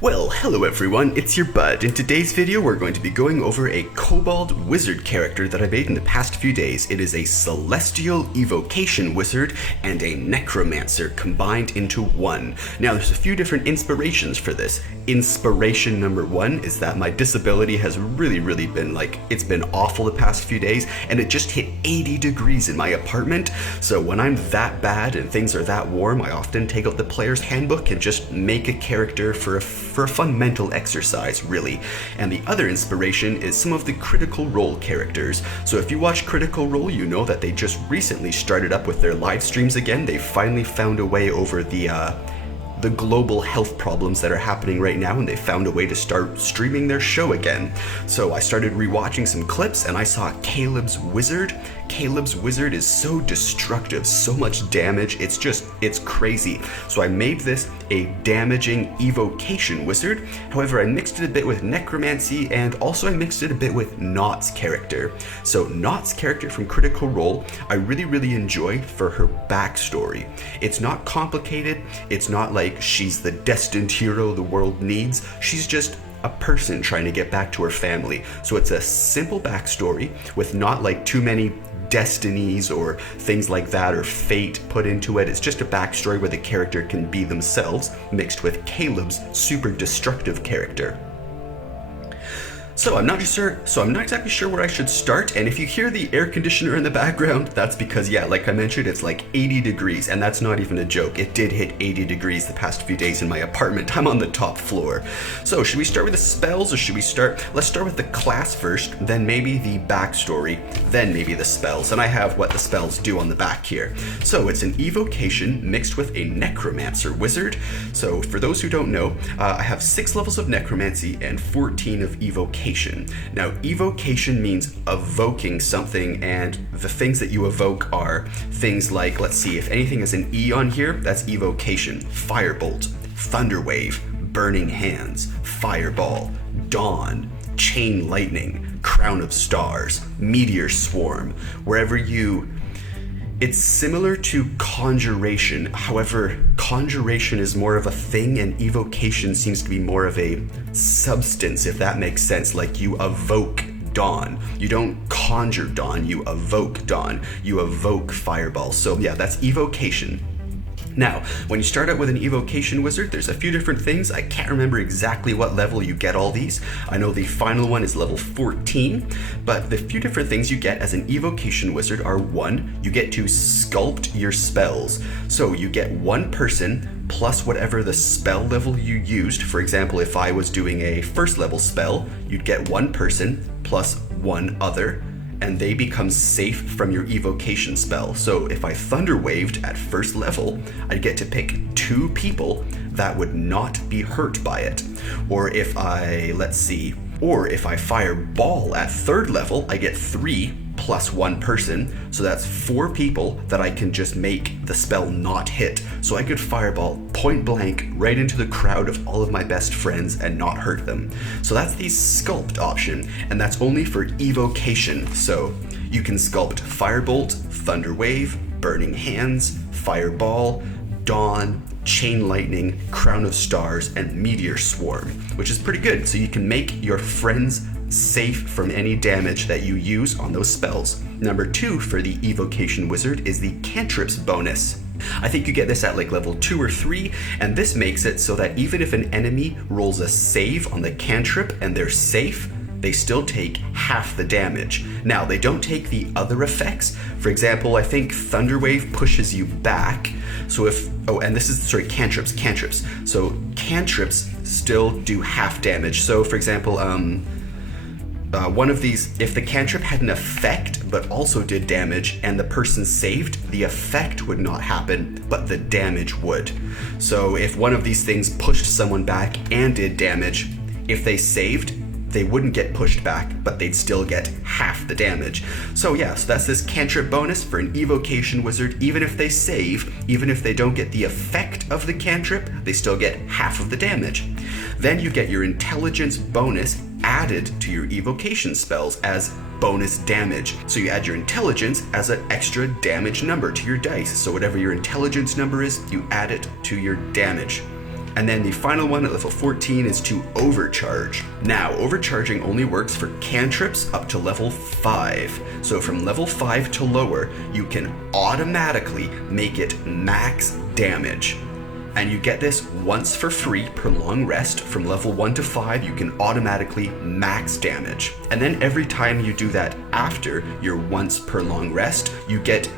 Well, hello everyone, it's your bud. In today's video, we're going to be going over a Kobold wizard character that I made in the past few days. It is a celestial evocation wizard and a necromancer combined into one. Now, there's a few different inspirations for this. Inspiration number one is that my disability has really been it's been awful the past few days, and it just hit 80 degrees in my apartment. So when I'm that bad and things are that warm, I often take out the player's handbook and just make a character for a fun mental exercise, really. And the other inspiration is some of the Critical Role characters. So if you watch Critical Role, you know that they just recently started up with their live streams again. They finally found a way over the global health problems that are happening right now, and they found a way to start streaming their show again. So I started rewatching some clips and I saw Caleb's Wizard. Caleb's Wizard is so destructive, so much damage, it's crazy. So I made this a damaging evocation wizard. However, I mixed it a bit with Necromancy, and also I mixed it a bit with Nott's character. So Nott's character from Critical Role, I really enjoy for her backstory. It's not complicated, it's not like she's the destined hero the world needs. She's just a person trying to get back to her family. So it's a simple backstory with not like too many destinies or things like that or fate put into it. It's just a backstory where the character can be themselves mixed with Caleb's super destructive character. So I'm not exactly sure where I should start, and if you hear the air conditioner in the background, that's because, yeah, like I mentioned, it's like 80 degrees, and that's not even a joke. It did hit 80 degrees the past few days in my apartment. I'm on the top floor. So should we start with the spells, or let's start with the class first, then maybe the backstory, then maybe the spells, and I have what the spells do on the back here. So it's an evocation mixed with a necromancer wizard. So for those who don't know, I have 6 levels of necromancy and 14 of evocation. Now, evocation means evoking something, and the things that you evoke are things like, let's see, if anything has an E on here, that's evocation. Firebolt, Thunderwave, Burning Hands, Fireball, Dawn, Chain Lightning, Crown of Stars, Meteor Swarm. It's similar to conjuration. However, conjuration is more of a thing and evocation seems to be more of a substance, if that makes sense. Like you evoke dawn. You don't conjure dawn, you evoke dawn. You evoke fireball. So yeah, that's evocation. Now, when you start out with an evocation wizard, there's a few different things. I can't remember exactly what level you get all these. I know the final one is level 14, but the few different things you get as an evocation wizard are: 1, you get to sculpt your spells. So you get one person plus whatever the spell level you used. For example, if I was doing a first level spell, you'd get one person plus one other, and they become safe from your evocation spell. So if I thunder waved at first level, I'd get to pick 2 people that would not be hurt by it. Or if I fire ball at 3rd level, I get 3 plus 1 person, so that's 4 people that I can just make the spell not hit. So I could fireball point blank right into the crowd of all of my best friends and not hurt them. So that's the sculpt option, and that's only for evocation. So you can sculpt Firebolt, Thunderwave, Burning Hands, Fireball, Dawn, Chain Lightning, Crown of Stars, and Meteor Swarm, which is pretty good. So you can make your friends safe from any damage that you use on those spells. Number 2 for the evocation wizard is the cantrips bonus. I think you get this at like level 2 or 3, and this makes it so that even if an enemy rolls a save on the cantrip and they're safe, they still take half the damage. Now, they don't take the other effects. For example, I think Thunderwave pushes you back. So cantrips. So cantrips still do half damage. So for example, one of these, if the cantrip had an effect but also did damage and the person saved, the effect would not happen, but the damage would. So if one of these things pushed someone back and did damage, if they saved, they wouldn't get pushed back, but they'd still get half the damage. So yeah, so that's this cantrip bonus for an evocation wizard. Even if they save, even if they don't get the effect of the cantrip, they still get half of the damage. Then you get your intelligence bonus added to your evocation spells as bonus damage. So you add your intelligence as an extra damage number to your dice. So whatever your intelligence number is, you add it to your damage. And then the final one at level 14 is to Overcharge. Now, Overcharging only works for cantrips up to level 5. So from level 5 to lower, you can automatically make it max damage. And you get this once for free per long rest. From level 1 to 5, you can automatically max damage. And then every time you do that after your once per long rest, you get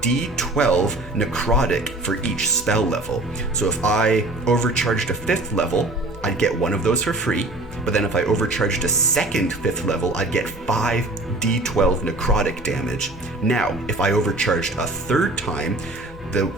D12 necrotic for each spell level. So if I overcharged to 5th level, I'd get one of those for free. But then if I overcharged to 2nd 5th level, I'd get 5 D12 necrotic damage. Now, if I overcharged a 3rd time,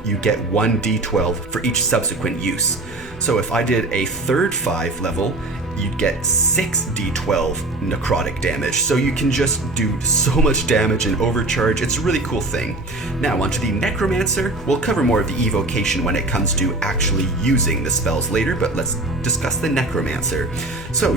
you get 1 D12 for each subsequent use. So if I did a 3rd 5 level, you'd get 6 D12 necrotic damage. So you can just do so much damage and overcharge. It's a really cool thing. Now onto the Necromancer. We'll cover more of the evocation when it comes to actually using the spells later, but let's discuss the Necromancer. So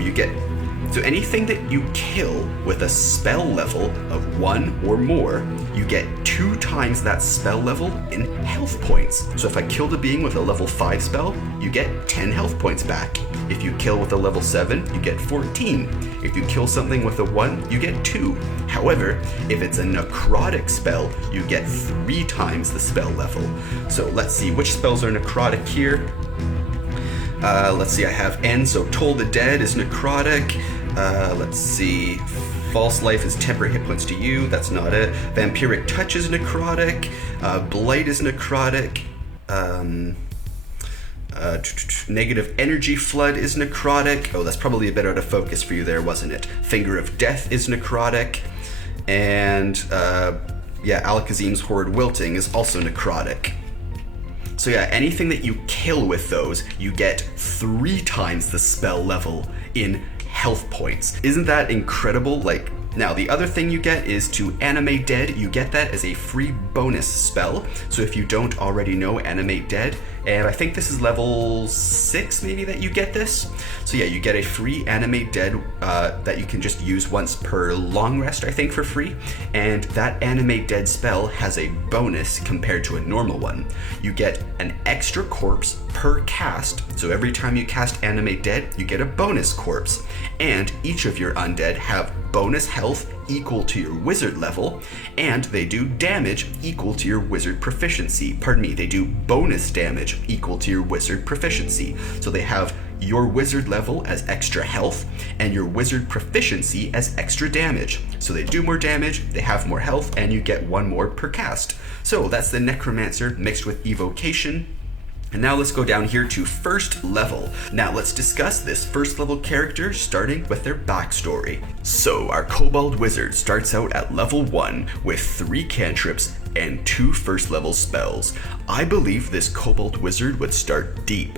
anything that you kill with a spell level of 1 or more, you get 2 times that spell level in health points. So if I killed a being with a level 5 spell, you get 10 health points back. If you kill with a level 7, you get 14. If you kill something with a 1, you get 2. However, if it's a necrotic spell, you get 3 times the spell level. So let's see which spells are necrotic here. Let's see, I have N, so Toll the Dead is necrotic. Let's see, False Life is temporary hit points to you, that's not it. Vampiric Touch is necrotic. Blight is necrotic. Negative Energy Flood is necrotic. Oh, that's probably a bit out of focus for you there, wasn't it? Finger of Death is necrotic. And Alakazim's Horrid Wilting is also necrotic. So yeah, anything that you kill with those, you get 3 times the spell level in health points. Isn't that incredible? Now, the other thing you get is to Animate Dead. You get that as a free bonus spell. So if you don't already know Animate Dead, and I think this is level 6 maybe that you get this. So yeah, you get a free Animate Dead that you can just use once per long rest, I think, for free. And that Animate Dead spell has a bonus compared to a normal one. You get an extra corpse per cast. So every time you cast Animate Dead, you get a bonus corpse. And each of your undead have bonus health equal to your wizard level, and they do damage equal to your wizard proficiency. They do bonus damage equal to your wizard proficiency. So they have your wizard level as extra health and your wizard proficiency as extra damage. So they do more damage, they have more health, and you get 1 more per cast. So that's the Necromancer mixed with Evocation. And now let's go down here to first level. Now let's discuss this first level character, starting with their backstory. So our Kobold Wizard starts out at level 1 with 3 cantrips and 2 first level spells. I believe this Kobold Wizard would start deep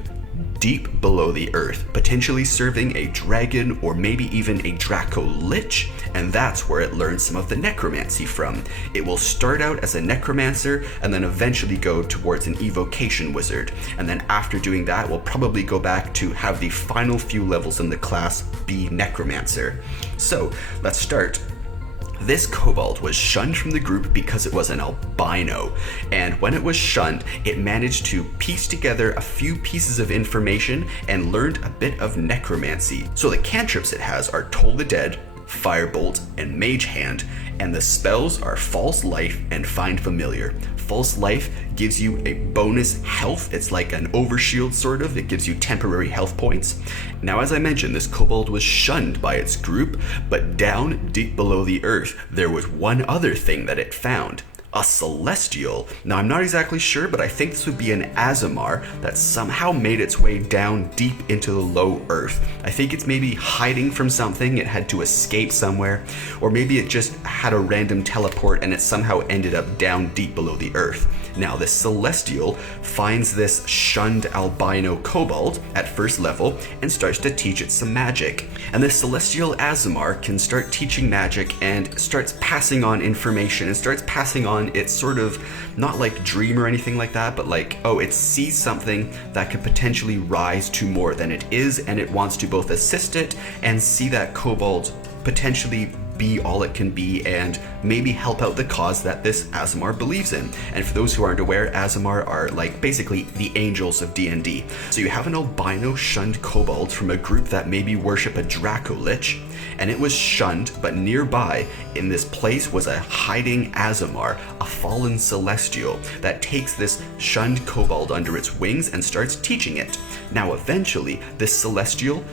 below the earth, potentially serving a dragon or maybe even a Draco Lich, and that's where it learns some of the necromancy from. It will start out as a necromancer and then eventually go towards an evocation wizard, and then after doing that will probably go back to have the final few levels in the class be necromancer. So let's start. This kobold was shunned from the group because it was an albino, and when it was shunned, it managed to piece together a few pieces of information and learned a bit of necromancy. So the cantrips it has are Toll the Dead, Firebolt, and Mage Hand, and the spells are False Life and Find Familiar. False Life gives you a bonus health. It's like an overshield sort of. It gives you temporary health points. Now, as I mentioned, this kobold was shunned by its group, but down deep below the earth, there was one other thing that it found. A celestial. Now, I'm not exactly sure, but I think this would be an Azamar that somehow made its way down deep into the low earth. I think it's maybe hiding from something, it had to escape somewhere, or maybe it just had a random teleport and it somehow ended up down deep below the earth. Now, this celestial finds this shunned albino kobold at first level and starts to teach it some magic. And this celestial Azamar can start teaching magic and starts passing on information and starts passing on its sort of, not like dream or anything like that, but like, oh, it sees something that could potentially rise to more than it is, and it wants to both assist it and see that kobold potentially be all it can be and maybe help out the cause that this Aasimar believes in. And for those who aren't aware, Aasimar are like basically the angels of D&D. So you have an albino shunned kobold from a group that maybe worship a Draco-Lich, and it was shunned, but nearby in this place was a hiding Aasimar, a fallen celestial, that takes this shunned kobold under its wings and starts teaching it. Now eventually, this celestial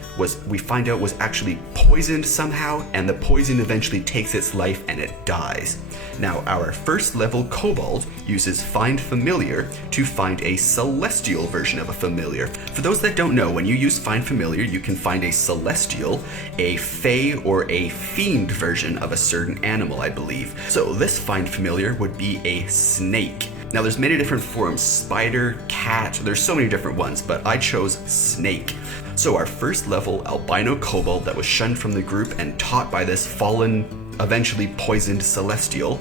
we find out was actually poisoned somehow, and the poison eventually takes its life and it dies. Now our first level kobold uses Find Familiar to find a celestial version of a familiar. For those that don't know, when you use Find Familiar, you can find a celestial, a fae, or a fiend version of a certain animal, I believe. So this Find Familiar would be a snake. Now there's many different forms, spider, cat, there's so many different ones, but I chose snake. So our first level albino kobold that was shunned from the group and taught by this fallen, eventually poisoned celestial,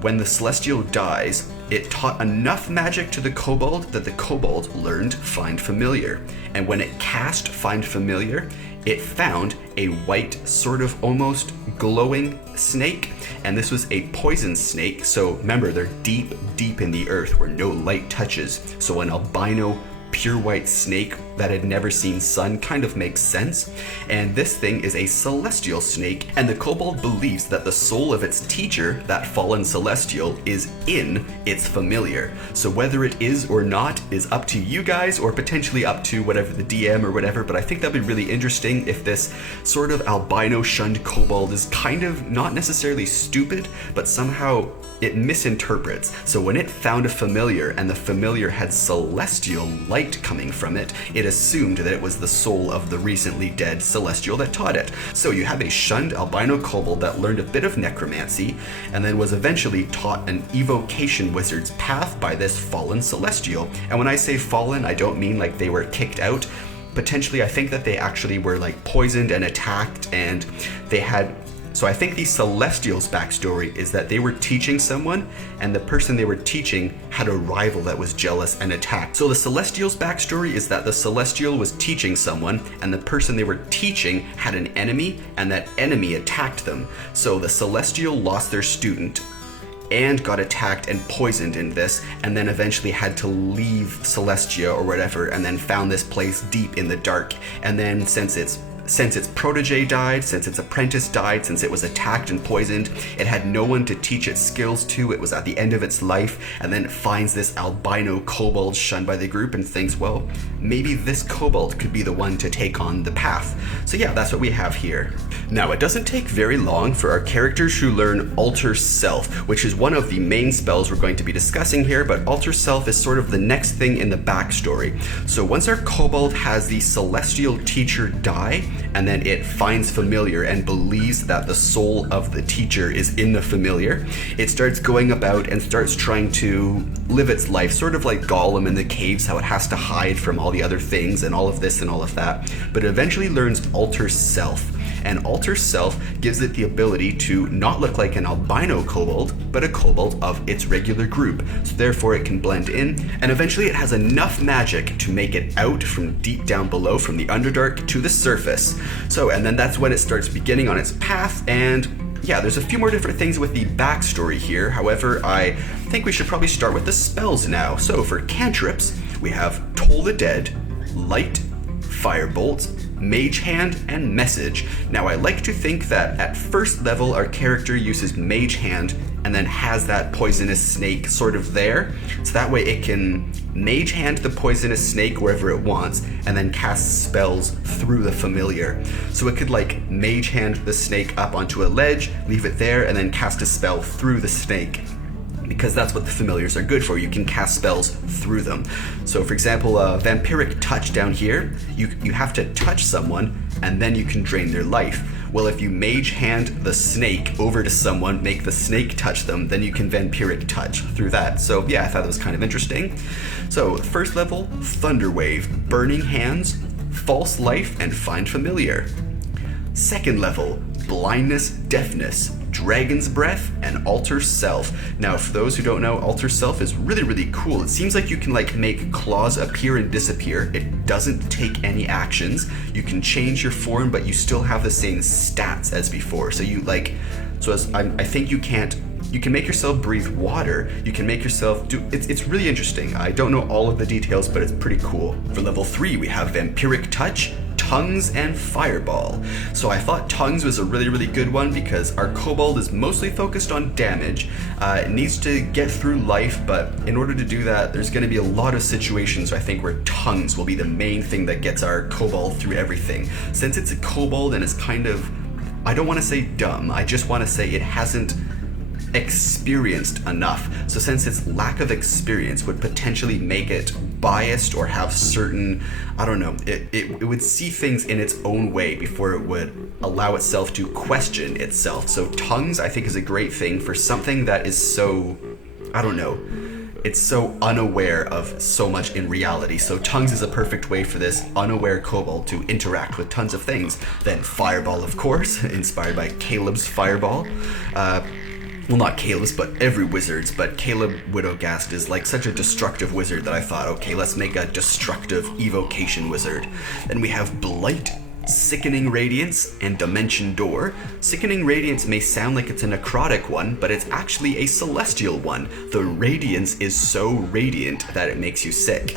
when the celestial dies, it taught enough magic to the kobold that the kobold learned Find Familiar. And when it cast Find Familiar, it found a white, sort of almost glowing snake, and this was a poison snake. So remember, they're deep, deep in the earth where no light touches. So an albino pure white snake that had never seen sun kind of makes sense. And this thing is a celestial snake, and the kobold believes that the soul of its teacher, that fallen celestial, is in its familiar. So whether it is or not is up to you guys, or potentially up to whatever the DM or whatever, but I think that'd be really interesting if this sort of albino shunned kobold is kind of not necessarily stupid, but somehow it misinterprets. So when it found a familiar and the familiar had celestial light coming from it, it assumed that it was the soul of the recently dead celestial that taught it. So you have a shunned albino kobold that learned a bit of necromancy and then was eventually taught an evocation wizard's path by this fallen celestial. And when I say fallen, I don't mean like they were kicked out. Potentially, I think that they actually were like poisoned and attacked, and they had... So I think the Celestial's backstory is that they were teaching someone, and the person they were teaching had a rival that was jealous and attacked. So the Celestial's backstory is that the Celestial was teaching someone, and the person they were teaching had an enemy, and that enemy attacked them. So the Celestial lost their student and got attacked and poisoned in this, and then eventually had to leave Celestia or whatever, and then found this place deep in the dark. And then since its protege died, since its apprentice died, since it was attacked and poisoned, it had no one to teach its skills to. It was at the end of its life, and then it finds this albino kobold shunned by the group and thinks, well, maybe this kobold could be the one to take on the path. So yeah, that's what we have here. Now, it doesn't take very long for our characters who learn Alter Self, which is one of the main spells we're going to be discussing here, but Alter Self is sort of the next thing in the backstory. So once our kobold has the celestial teacher die, and then it finds familiar and believes that the soul of the teacher is in the familiar, it starts going about and starts trying to live its life, sort of like Gollum in the caves, how it has to hide from all the other things and all of this and all of that, but it eventually learns Alter Self. And Alter Self gives it the ability to not look like an albino kobold, but a kobold of its regular group. So therefore it can blend in, and eventually it has enough magic to make it out from deep down below, from the Underdark to the surface. So, and then that's when it starts beginning on its path, and yeah, there's a few more different things with the backstory here. However, I think we should probably start with the spells now. So for cantrips, we have Toll the Dead, Light, Firebolt, Mage Hand, and Message. Now, I like to think that at first level our character uses Mage Hand and then has that poisonous snake sort of there, so that way it can Mage Hand the poisonous snake wherever it wants and then cast spells through the familiar. So it could like Mage Hand the snake up onto a ledge, leave it there, and then cast a spell through the snake, because that's what the familiars are good for. You can cast spells through them. So for example, Vampiric Touch down here, you have to touch someone and then you can drain their life. Well, if you Mage Hand the snake over to someone, make the snake touch them, then you can Vampiric Touch through that. So yeah, I thought that was kind of interesting. So first level, Thunderwave, Burning Hands, False Life, and Find Familiar. Second level, Blindness, Deafness, Dragon's Breath, and Alter Self. Now, for those who don't know, Alter Self is really, really cool. It seems like you can like make claws appear and disappear. It doesn't take any actions. You can change your form, but you still have the same stats as before. So you like, I think you can make yourself breathe water. You can make yourself do, it's really interesting. I don't know all of the details, but it's pretty cool. For level 3, we have Vampiric Touch, Tongues, and Fireball. So I thought Tongues was a really, really good one because our Kobold is mostly focused on damage. It needs to get through life, but in order to do that, there's going to be a lot of situations, I think, where Tongues will be the main thing that gets our Kobold through everything. Since it's a Kobold and it's kind of, I don't want to say dumb, I just want to say it hasn't experienced enough. So since its lack of experience would potentially make it biased or have certain, I don't know, it would see things in its own way before it would allow itself to question itself. So Tongues, I think, is a great thing for something that is so, I don't know, it's so unaware of so much in reality. So Tongues is a perfect way for this unaware Kobold to interact with tons of things. Then Fireball, of course, inspired by Caleb's Fireball. Well, not Caleb's, but every wizard's, but Caleb Widowgast is like such a destructive wizard that I thought, okay, let's make a destructive evocation wizard. Then we have Blight, Sickening Radiance, and Dimension Door. Sickening Radiance may sound like it's a necrotic one, but it's actually a celestial one. The radiance is so radiant that it makes you sick.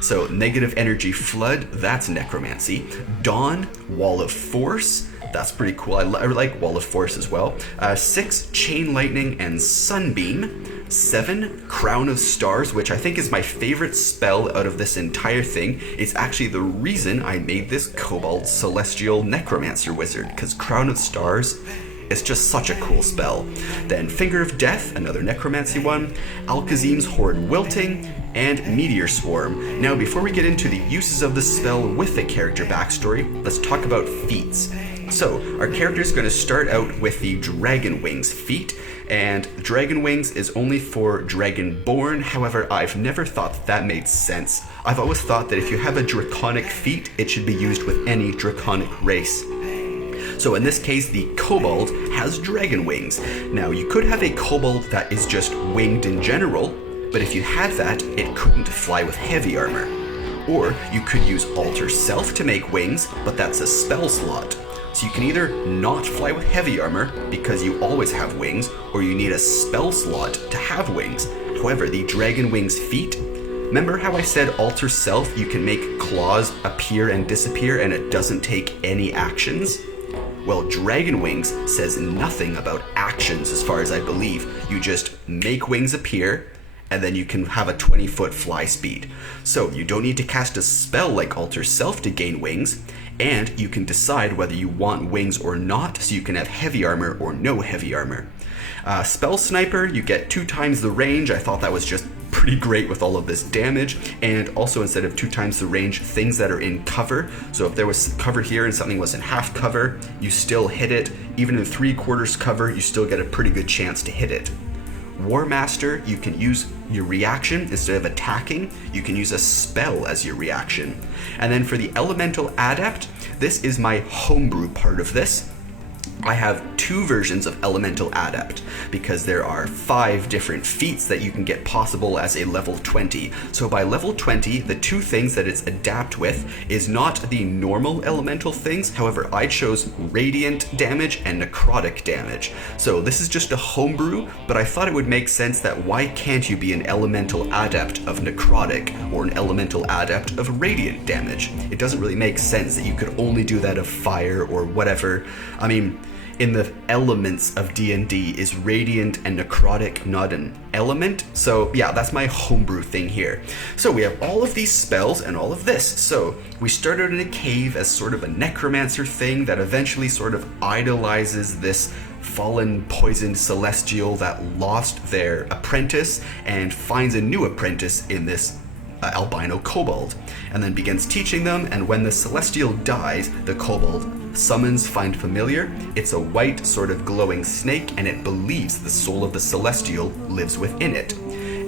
So Negative Energy Flood, that's Necromancy. Dawn, Wall of Force, that's pretty cool. I like Wall of Force as well. 6, Chain Lightning and Sunbeam. 7, Crown of Stars, which I think is my favorite spell out of this entire thing. It's actually the reason I made this Kobold Celestial Necromancer wizard, because Crown of Stars is just such a cool spell. Then Finger of Death, another Necromancy one. Alkazim's Horde Wilting, and Meteor Swarm. Now, before we get into the uses of the spell with the character backstory, let's talk about feats. So, our character is going to start out with the Dragon Wings feat, and Dragon Wings is only for Dragonborn. However, I've never thought that made sense. I've always thought that if you have a Draconic feat, it should be used with any Draconic race. So in this case, the Kobold has Dragon Wings. Now, you could have a Kobold that is just winged in general, but if you had that, it couldn't fly with heavy armor. Or you could use Alter Self to make wings, but that's a spell slot. So you can either not fly with heavy armor because you always have wings, or you need a spell slot to have wings. However, the Dragon Wings feat, remember how I said Alter Self, you can make claws appear and disappear and it doesn't take any actions? Well, Dragon Wings says nothing about actions as far as I believe. You just make wings appear, and then you can have a 20-foot fly speed. So you don't need to cast a spell like Alter Self to gain wings, and you can decide whether you want wings or not, so you can have heavy armor or no heavy armor. Spell Sniper, you get 2 times the range. I thought that was just pretty great with all of this damage, and also instead of 2 times the range, things that are in cover. So if there was cover here and something was in half cover, you still hit it. Even in 3/4 cover, you still get a pretty good chance to hit it. War Master, you can use your reaction instead of attacking. You can use a spell as your reaction. And then for the Elemental Adept, this is my homebrew part of this. I have 2 versions of Elemental Adept because there are 5 different feats that you can get possible as a level 20. So by level 20, the 2 things that it's adapt with is not the normal elemental things. However, I chose Radiant damage and Necrotic damage. So this is just a homebrew, but I thought it would make sense that why can't you be an Elemental Adept of Necrotic or an Elemental Adept of Radiant damage? It doesn't really make sense that you could only do that of fire or whatever. I mean, in the elements of D&D, is Radiant and Necrotic not an element? So yeah, that's my homebrew thing here. So we have all of these spells and all of this. So we started in a cave as sort of a necromancer thing that eventually sort of idolizes this fallen, poisoned celestial that lost their apprentice and finds a new apprentice in this albino kobold, and then begins teaching them. And when the celestial dies, the kobold summons Find Familiar. It's a white, sort of glowing snake, and it believes the soul of the celestial lives within it.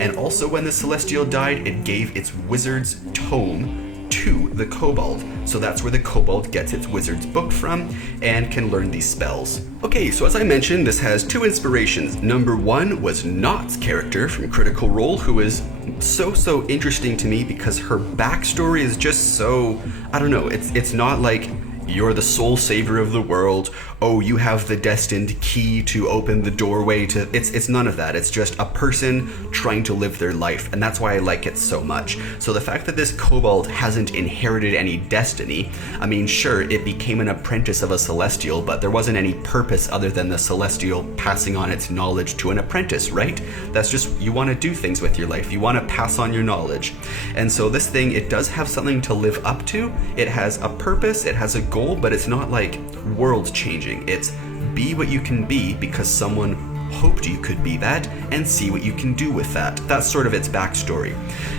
And also when the celestial died, it gave its wizard's tome to the Kobold. So that's where the Kobold gets its wizard's book from and can learn these spells. Okay, so as I mentioned, this has two inspirations. Number one was Nott's character from Critical Role, who is so interesting to me because her backstory is just so, I don't know, it's not like you're the sole savior of the world, oh, you have the destined key to open the doorway to... It's none of that. It's just a person trying to live their life, and that's why I like it so much. So the fact that this Kobold hasn't inherited any destiny, I mean, sure, it became an apprentice of a Celestial, but there wasn't any purpose other than the Celestial passing on its knowledge to an apprentice, right? That's just, you want to do things with your life. You want to pass on your knowledge. And so this thing, it does have something to live up to. It has a purpose, it has a goal, but it's not like world-changing. It's be what you can be because someone hoped you could be that, and see what you can do with that. That's sort of its backstory.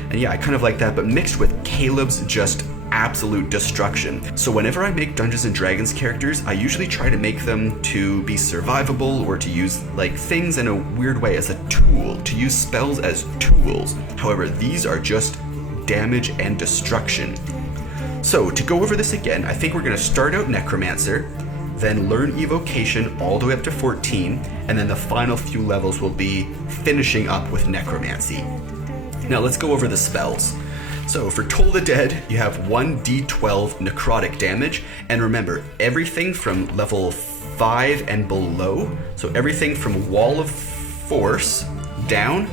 And yeah, I kind of like that, but mixed with Caleb's just absolute destruction. So whenever I make Dungeons and Dragons characters, I usually try to make them to be survivable or to use like things in a weird way as a tool, to use spells as tools. However, these are just damage and destruction. So to go over this again, I think we're going to start out Necromancer, then learn Evocation all the way up to 14, and then the final few levels will be finishing up with Necromancy. Now let's go over the spells. So for Toll the Dead, you have 1d12 necrotic damage, and remember, everything from level 5 and below, so everything from Wall of Force down,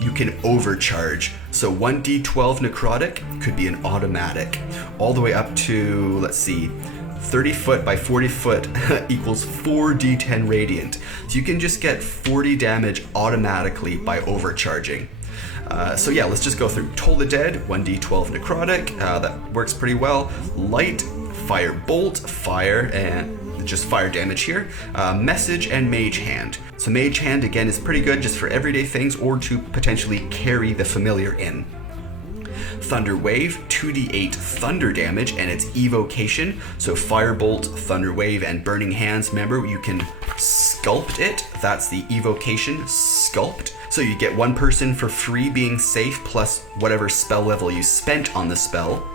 you can overcharge. So 1d12 necrotic could be an automatic, all the way up to, let's see, 30 foot by 40 foot equals 4d10 radiant. So you can just get 40 damage automatically by overcharging. So yeah, let's just go through. Toll the Dead, 1d12 necrotic, that works pretty well. Light, Fire Bolt, fire, and just fire damage here. Message and Mage Hand. So Mage Hand again is pretty good just for everyday things or to potentially carry the familiar in. Thunder Wave, 2d8 thunder damage, and it's Evocation. So Firebolt, Thunder Wave, and Burning Hands. Remember, you can sculpt it. That's the Evocation, Sculpt. So you get one person for free being safe plus whatever spell level you spent on the spell.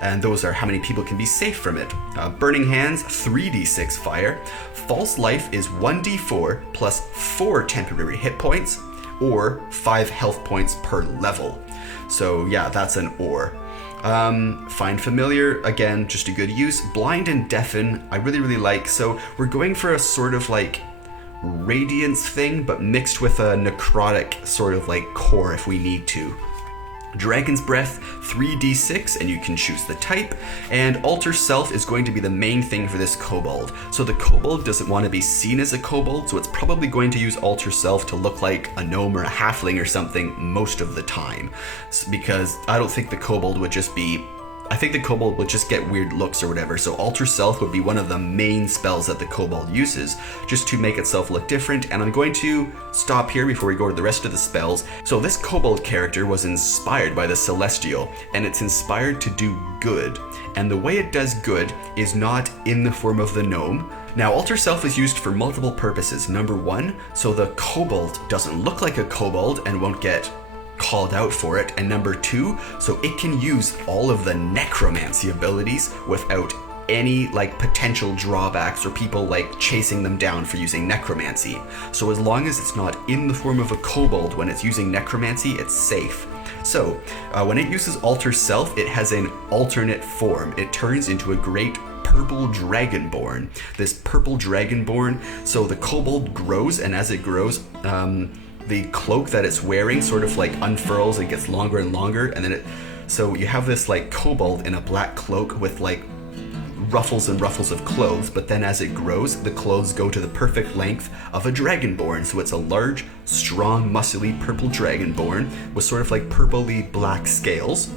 And those are how many people can be safe from it. Burning Hands, 3d6 fire. False Life is 1d4 plus 4 temporary hit points, or 5 health points per level. So yeah, that's an or. Find Familiar, again, just a good use. Blind and Deafen, I really like. So we're going for a sort of like radiance thing, but mixed with a necrotic sort of like core if we need to. Dragon's Breath, 3d6, and you can choose the type. And Alter Self is going to be the main thing for this Kobold. So the Kobold doesn't want to be seen as a Kobold, so it's probably going to use Alter Self to look like a gnome or a halfling or something most of the time. Because I don't think the Kobold would just be... I think the Kobold would just get weird looks or whatever, so Alter Self would be one of the main spells that the Kobold uses, just to make itself look different, and I'm going to stop here before we go to the rest of the spells. So this Kobold character was inspired by the Celestial, and it's inspired to do good, and the way it does good is not in the form of the gnome. Now, Alter Self is used for multiple purposes. Number one, so the Kobold doesn't look like a Kobold and won't get called out for it, and number two, so it can use all of the Necromancy abilities without any like potential drawbacks or people like chasing them down for using Necromancy. So as long as it's not in the form of a Kobold when it's using Necromancy, it's safe. So when it uses Alter Self, it has an alternate form. It turns into a great purple dragonborn. This purple dragonborn, so the Kobold grows, and as it grows, the cloak that it's wearing sort of like unfurls and gets longer and longer, and then so you have this like Kobold in a black cloak with like ruffles and ruffles of clothes, but then as it grows, the clothes go to the perfect length of a dragonborn, so it's a large, strong, muscly purple dragonborn with sort of like purpley black scales.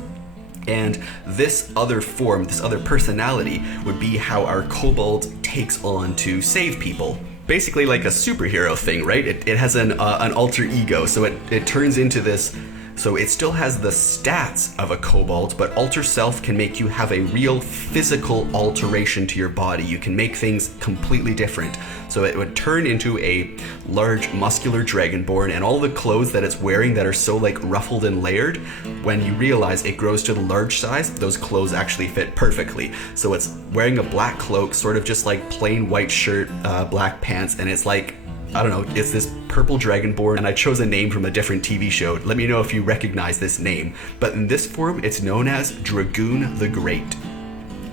And this other form, this other personality, would be how our Kobold takes on to save people. Basically like a superhero thing, right? It has an alter ego, so it turns into this So it still has the stats of a Kobold, but Alter Self can make you have a real physical alteration to your body. You can make things completely different. So it would turn into a large muscular dragonborn, and all the clothes that it's wearing that are so like ruffled and layered, when you realize it grows to the large size, those clothes actually fit perfectly. So it's wearing a black cloak, sort of just like plain white shirt, black pants, and it's like, I don't know, it's this purple dragonborn, and I chose a name from a different TV show. Let me know if you recognize this name. But in this form, it's known as Dragoon the Great.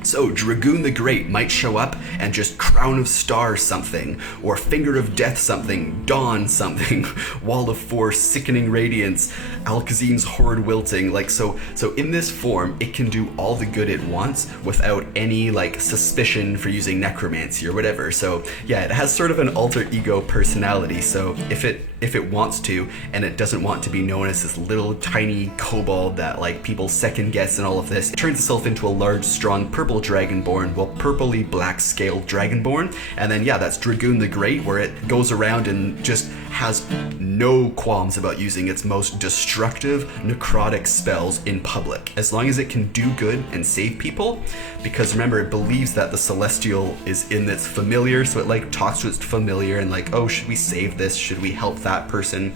So Dragoon the Great might show up and just Crown of Stars something, or Finger of Death something, Dawn something, Wall of Force, Sickening Radiance, Alkazine's Horde Wilting. Like, so in this form, it can do all the good it wants without any like suspicion for using necromancy or whatever. So yeah, it has sort of an alter ego personality. So if it wants to, and it doesn't want to be known as this little tiny kobold that like people second guess and all of this, it turns itself into a large, strong purple dragonborn, well, purpley black scaled dragonborn. And then yeah, that's Dragoon the Great, where it goes around and just has no qualms about using its most destructive necrotic spells in public, as long as it can do good and save people. Because remember, it believes that the celestial is in its familiar, so it like talks to its familiar and like, oh, should we save this? Should we help that person?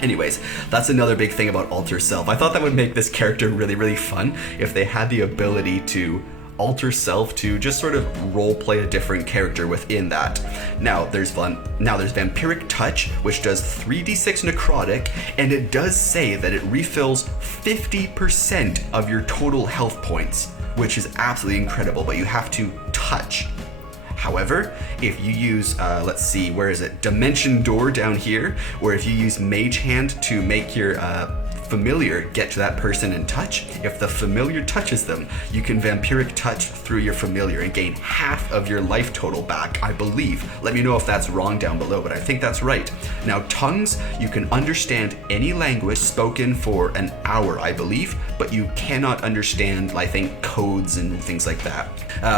Anyways, that's another big thing about Alter Self. I thought that would make this character really, really fun if they had the ability to alter self to just sort of roleplay a different character within that. Now there's Vampiric Touch, which does 3d6 necrotic, and it does say that it refills 50% of your total health points, which is absolutely incredible, but you have to touch. However, if you use, let's see, where is it? Dimension Door down here, or if you use Mage Hand to make your familiar get to that person and touch, if the familiar touches them, you can Vampiric Touch through your familiar and gain half of your life total back, I believe. Let me know if that's wrong down below, but I think that's right. Now, tongues, you can understand any language spoken for an hour, I believe, but you cannot understand, I think, codes and things like that.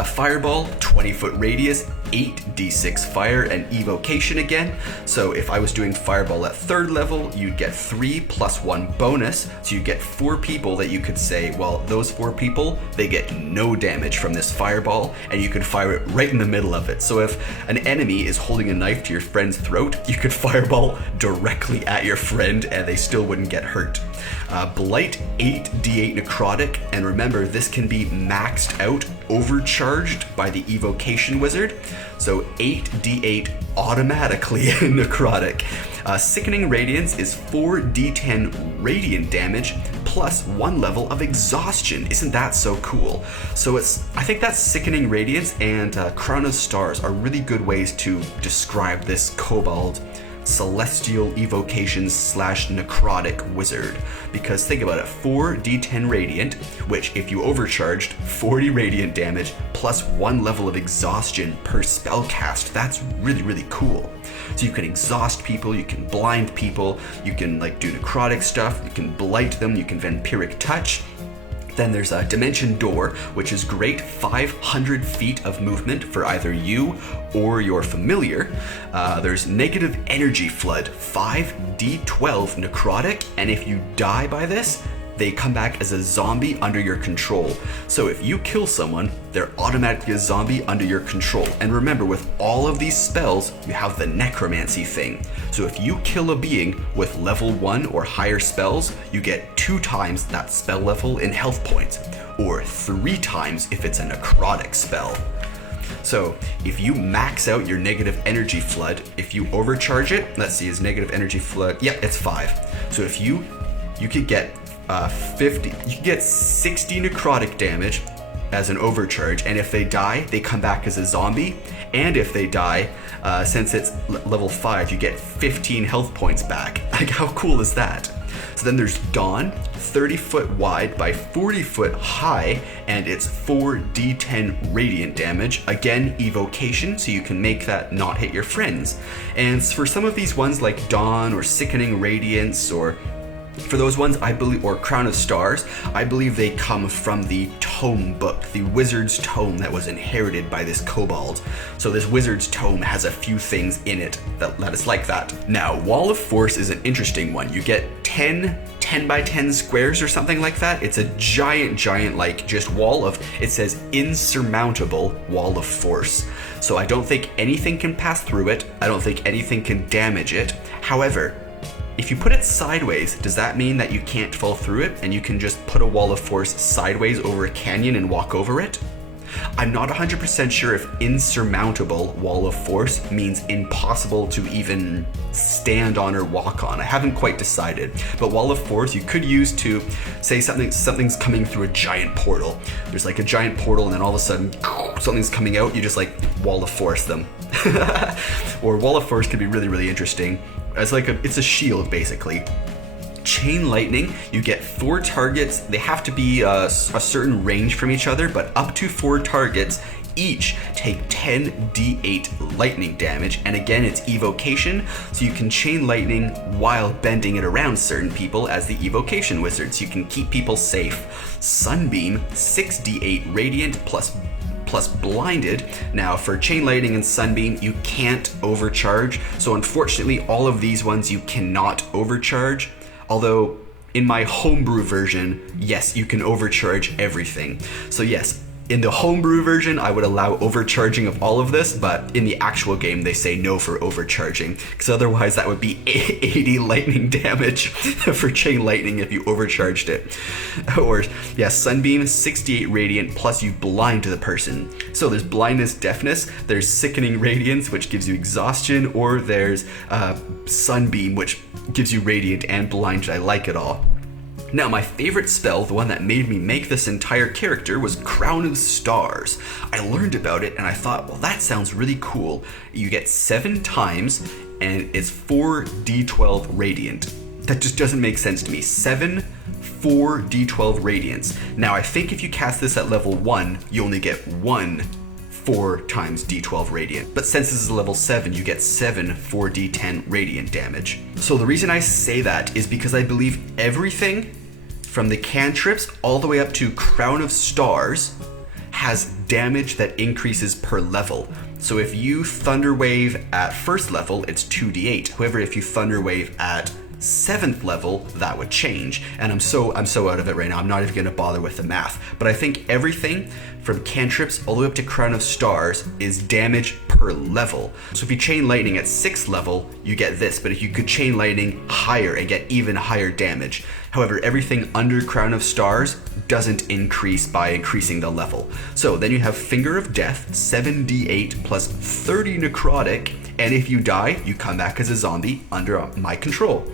Fireball, 20-foot radius, 8d6 fire, and evocation again. So if I was doing fireball at 3rd level, you'd get 3 plus 1 bonus. So you get 4 people that you could say, well, those 4 people, they get no damage from this fireball, and you could fire it right in the middle of it. So if an enemy is holding a knife to your friend's throat, you could fireball directly at your friend and they still wouldn't get hurt. Blight, 8d8 necrotic, and remember, this can be maxed out, overcharged by the evocation wizard. So 8d8 automatically necrotic. Sickening Radiance is 4d10 radiant damage plus 1 level of exhaustion. Isn't that so cool? So I think that Sickening Radiance and Crown of Stars are really good ways to describe this kobold celestial evocation / necrotic wizard. Because think about it, 4d10 radiant, which if you overcharged, 40 radiant damage plus 1 level of exhaustion per spell cast. That's really, really cool. So you can exhaust people, you can blind people, you can like do necrotic stuff, you can blight them, you can Vampiric Touch. Then there's a Dimension Door, which is great, 500 feet of movement for either you or your familiar. There's Negative Energy Flood, 5d12 necrotic, and if you die by this, they come back as a zombie under your control. So if you kill someone, they're automatically a zombie under your control. And remember, with all of these spells, you have the Necromancy thing. So if you kill a being with level 1 or higher spells, you get 2 times that spell level in health points, or 3 times if it's a necrotic spell. So if you max out your Negative Energy Flood, if you overcharge it, let's see, is Negative Energy Flood, yeah, it's 5. So if you could get 50, you can get 60 necrotic damage as an overcharge, and if they die, they come back as a zombie, and if they die, since it's level 5, you get 15 health points back. Like, how cool is that? So then there's Dawn, 30 foot wide by 40 foot high, and it's 4d10 radiant damage. Again, evocation, so you can make that not hit your friends. And for some of these ones like Dawn or Sickening Radiance or For those ones, I believe, or Crown of Stars, I believe they come from the tome book, the wizard's tome that was inherited by this kobold. So this wizard's tome has a few things in it that is like that. Now, Wall of Force is an interesting one. You get 10 by 10 squares or something like that. It's a giant, like just wall of, it says insurmountable Wall of Force. So I don't think anything can pass through it. I don't think anything can damage it. However, if you put it sideways, does that mean that you can't fall through it and you can just put a Wall of Force sideways over a canyon and walk over it? I'm not 100% sure if insurmountable Wall of Force means impossible to even stand on or walk on. I haven't quite decided. But Wall of Force you could use to say something's coming through a giant portal. There's like a giant portal and then all of a sudden something's coming out, you just like Wall of Force them. Or Wall of Force could be really interesting. It's a shield basically. Chain Lightning, you get 4 targets. They have to be a certain range from each other, but up to 4 targets each take 10 d8 lightning damage. And again, it's Evocation, so you can Chain Lightning while bending it around certain people as the Evocation wizard, so you can keep people safe. Sunbeam, 6d8 radiant plus blinded. Now for Chain Lightning and Sunbeam, you can't overcharge. So unfortunately, all of these ones you cannot overcharge. Although in my homebrew version, yes, you can overcharge everything. So yes, in the homebrew version, I would allow overcharging of all of this, but in the actual game, they say no for overcharging, because otherwise that would be 80 lightning damage for Chain Lightning if you overcharged it. Or, yeah, Sunbeam, 68 radiant, plus you blind the person. So there's blindness, deafness, there's sickening radiance, which gives you exhaustion, or there's Sunbeam, which gives you radiant and blinded. I like it all. Now, my favorite spell, the one that made me make this entire character, was Crown of Stars. I learned about it and I thought, well, that sounds really cool. You get 7 times and it's 4d12 radiant. That just doesn't make sense to me. 4d12 radiance. Now, I think if you cast this at level 1, you only get 4 times d12 radiant. But since this is level 7, you get 7 4d10 radiant damage. So the reason I say that is because I believe everything from the cantrips all the way up to Crown of Stars has damage that increases per level. So if you Thunder Wave at 1st level, it's 2d8. However, if you Thunder Wave at 7th level, that would change. And I'm so out of it right now, I'm not even gonna bother with the math. But I think everything from cantrips all the way up to Crown of Stars is damage per level. So if you Chain Lightning at 6th level, you get this, but if you could Chain Lightning higher and get even higher damage. However, everything under Crown of Stars doesn't increase by increasing the level. So then you have Finger of Death, 7d8 plus 30 necrotic, and if you die, you come back as a zombie under my control.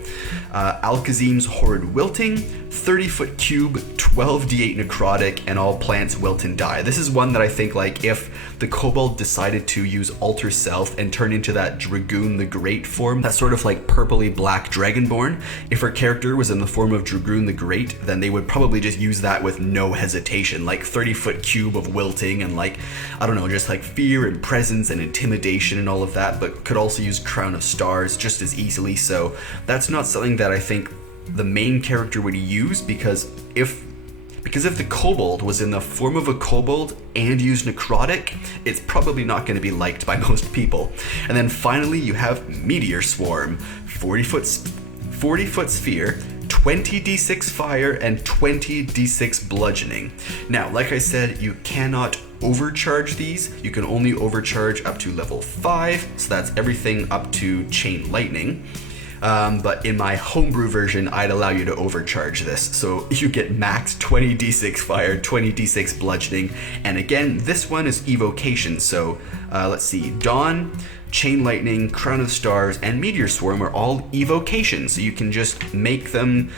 Alakazim's Horrid Wilting, 30-foot cube, 12d8 necrotic, and all plants wilt and die. This is one that I think, like, if the Kobold decided to use Alter Self and turn into that Dragoon the Great form, that sort of like purpley black Dragonborn, if her character was in the form of Dragoon the Great, then they would probably just use that with no hesitation, like 30-foot cube of wilting and like, I don't know, just like fear and presence and intimidation and all of that, but could also use Crown of Stars just as easily. So that's not something that I think the main character would use, because if the Kobold was in the form of a Kobold and used Necrotic, it's probably not going to be liked by most people. And then finally you have Meteor Swarm, 40-foot sphere, 20d6 fire, and 20d6 bludgeoning. Now, like I said, you cannot overcharge these. You can only overcharge up to level 5, so that's everything up to Chain Lightning. But in my homebrew version, I'd allow you to overcharge this. So you get max 20d6 fire, 20d6 bludgeoning, and again, this one is Evocation. So let's see, Dawn, Chain Lightning, Crown of Stars, and Meteor Swarm are all Evocation. So you can just make them,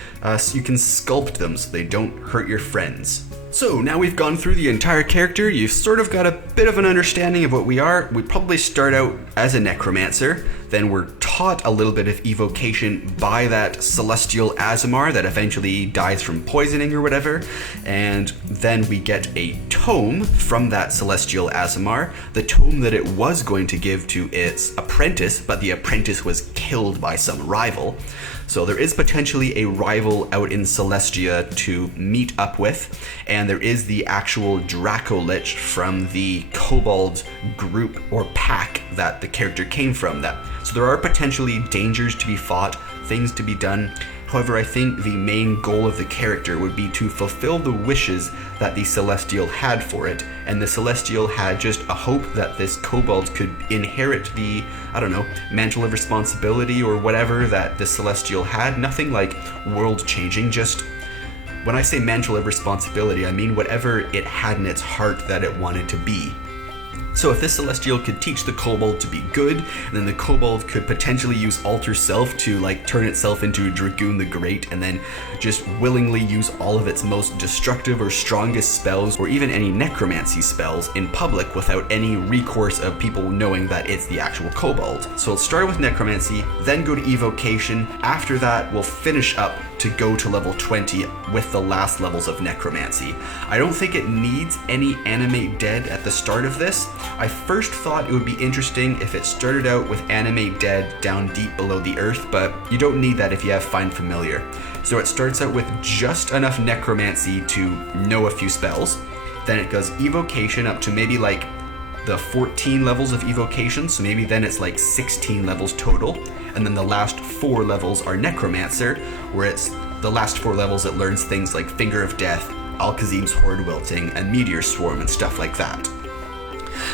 you can sculpt them so they don't hurt your friends. So now we've gone through the entire character, you've sort of got a bit of an understanding of what we are. We probably start out as a Necromancer, then we're taught a little bit of Evocation by that Celestial Aasimar that eventually dies from poisoning or whatever, and then we get a tome from that Celestial Aasimar, the tome that it was going to give to its apprentice, but the apprentice was killed by some rival. So there is potentially a rival out in Celestia to meet up with, and there is the actual Dracolich from the Kobold group or pack that the character came from. So there are potentially dangers to be fought, things to be done. However, I think the main goal of the character would be to fulfill the wishes that the Celestial had for it, and the Celestial had just a hope that this Kobold could inherit the, I don't know, mantle of responsibility or whatever that the Celestial had. Nothing like world-changing, just when I say mantle of responsibility, I mean whatever it had in its heart that it wanted to be. So if this Celestial could teach the Kobold to be good, then the Kobold could potentially use Alter Self to like turn itself into Dragoon the Great, and then just willingly use all of its most destructive or strongest spells, or even any Necromancy spells in public without any recourse of people knowing that it's the actual Kobold. So let's start with Necromancy, then go to Evocation. After that, we'll finish up to go to level 20 with the last levels of Necromancy. I don't think it needs any Animate Dead at the start of this. I first thought it would be interesting if it started out with Animate Dead down deep below the earth, but you don't need that if you have Find Familiar. So it starts out with just enough Necromancy to know a few spells. Then it goes Evocation up to maybe like the 14 levels of Evocation, so maybe then it's like 16 levels total. And then the last 4 levels are Necromancer, where it's the last 4 levels it learns things like Finger of Death, Alkazim's Horde Wilting, and Meteor Swarm and stuff like that.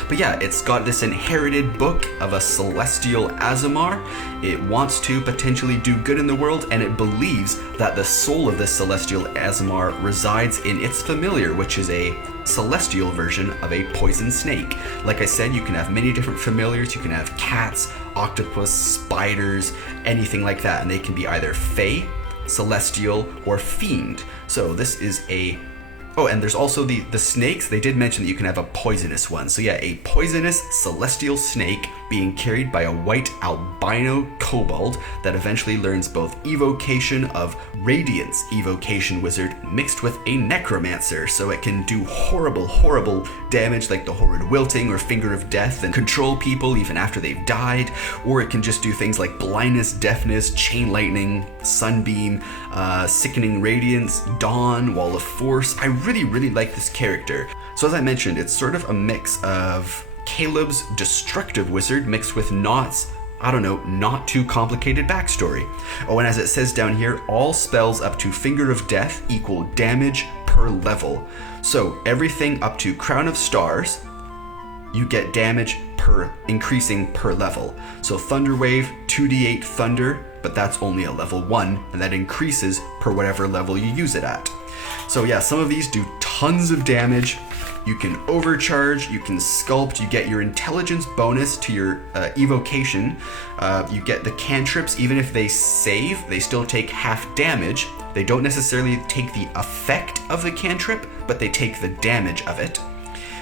But yeah, it's got this inherited book of a celestial Aasimar. It wants to potentially do good in the world, and it believes that the soul of this celestial Aasimar resides in its familiar, which is a celestial version of a poison snake. Like I said, you can have many different familiars. You can have cats, octopus, spiders, anything like that, and they can be either fey, celestial, or fiend. So this is a... Oh, and there's also the snakes. They did mention that you can have a poisonous one. So yeah, a poisonous celestial snake being carried by a white albino kobold that eventually learns both Evocation of Radiance Evocation Wizard mixed with a Necromancer. So it can do horrible, horrible damage like the Horrid Wilting or Finger of Death and control people even after they've died. Or it can just do things like blindness, deafness, chain lightning, sunbeam, sickening radiance, dawn, wall of force. I really like this character. So as I mentioned, it's sort of a mix of Caleb's Destructive Wizard mixed with Nott's, I don't know, not too complicated backstory. Oh, and as it says down here, all spells up to Finger of Death equal damage per level. So everything up to Crown of Stars, you get damage per increasing per level. So Thunder Wave, 2d8 thunder, but that's only a level 1, and that increases per whatever level you use it at. So yeah, some of these do tons of damage. You can overcharge, you can sculpt, you get your intelligence bonus to your evocation. You get the cantrips, even if they save, they still take half damage. They don't necessarily take the effect of the cantrip, but they take the damage of it.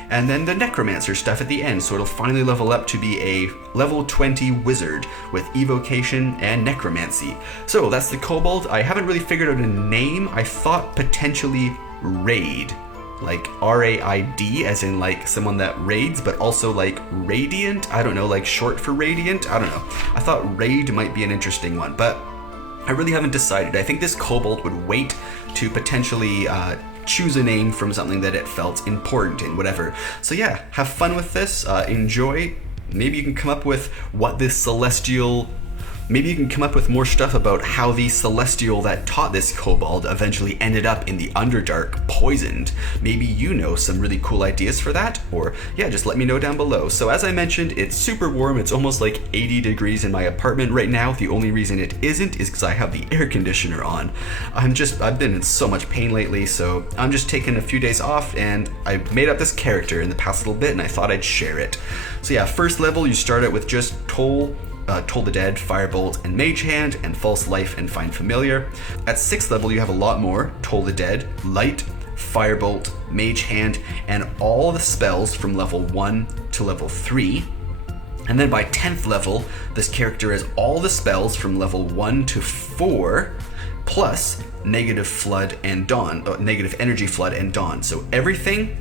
And then the Necromancer stuff at the end, so it'll finally level up to be a level 20 wizard with Evocation and Necromancy. So that's the Kobold. I haven't really figured out a name. I thought potentially Raid, like R-A-I-D, as in like someone that raids, but also like Radiant. I don't know, like short for Radiant. I don't know. I thought Raid might be an interesting one, but I really haven't decided. I think this Kobold would wait to potentially choose a name from something that it felt important in, whatever. So yeah, have fun with this, enjoy. Maybe you can come up with what this celestial... Maybe you can come up with more stuff about how the celestial that taught this kobold eventually ended up in the Underdark poisoned. Maybe you know some really cool ideas for that, or yeah, just let me know down below. So as I mentioned, it's super warm. It's almost like 80 degrees in my apartment right now. The only reason it isn't is because I have the air conditioner on. I've been in so much pain lately, so I'm just taking a few days off, and I made up this character in the past little bit, and I thought I'd share it. So yeah, first level, you start out with just Toll the Dead, Firebolt, and Mage Hand, and False Life and Find Familiar. At 6th level, you have a lot more: Toll the Dead, Light, Firebolt, Mage Hand, and all the spells from level 1 to level 3. And then by 10th level, this character has all the spells from level 1 to 4, plus Negative Flood and Dawn, Negative Energy Flood and Dawn. So everything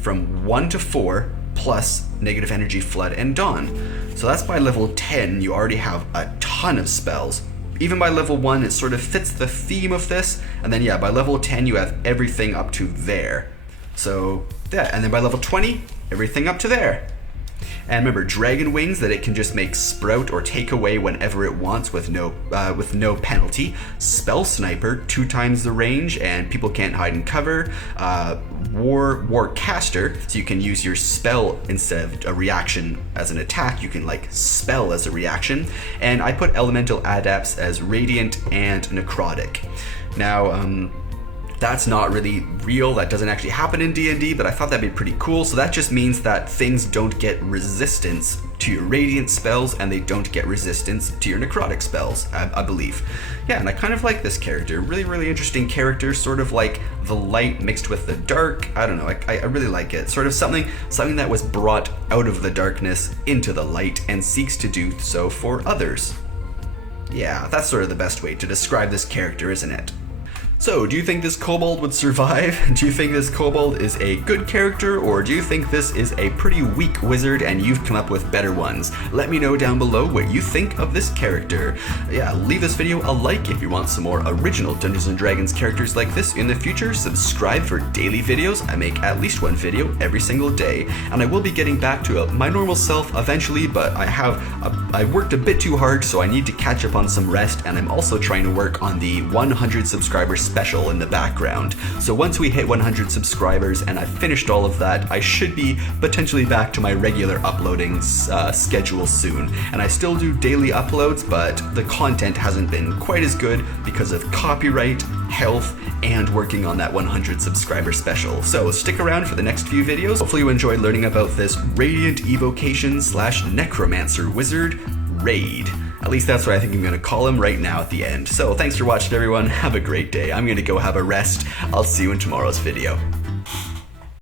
from 1 to 4, plus Negative Energy Flood and Dawn. So that's by level 10, you already have a ton of spells. even by level 1, it sort of fits the theme of this. And then, yeah, by level 10, you have everything up to there. So, yeah, and then by level 20, everything up to there. And remember, dragon wings that it can just make sprout or take away whenever it wants with no penalty. Spell sniper, 2 times the range, and people can't hide and cover. War caster, so you can use your spell instead of a reaction as an attack. You can like spell as a reaction. And I put elemental adapts as radiant and necrotic. Now, that's not really real, that doesn't actually happen in D&D, but I thought that'd be pretty cool. So that just means that things don't get resistance to your radiant spells and they don't get resistance to your necrotic spells, I believe. Yeah, and I kind of like this character. Really, really interesting character, sort of like the light mixed with the dark. I don't know, I really like it. Sort of something that was brought out of the darkness into the light and seeks to do so for others. Yeah, that's sort of the best way to describe this character, isn't it? So, do you think this kobold would survive? Do you think this kobold is a good character, or do you think this is a pretty weak wizard and you've come up with better ones? Let me know down below what you think of this character. Yeah, leave this video a like if you want some more original Dungeons & Dragons characters like this in the future. Subscribe for daily videos. I make at least one video every single day, and I will be getting back to my normal self eventually, but I worked a bit too hard, so I need to catch up on some rest, and I'm also trying to work on the 100 subscribers special in the background. So once we hit 100 subscribers and I've finished all of that, I should be potentially back to my regular uploading schedule soon. And I still do daily uploads, but the content hasn't been quite as good because of copyright, health, and working on that 100 subscriber special. So stick around for the next few videos. Hopefully you enjoyed learning about this Radiant Evocation / Necromancer Wizard raid. At least that's what I think I'm going to call him right now at the end. So thanks for watching, everyone. Have a great day. I'm going to go have a rest. I'll see you in tomorrow's video.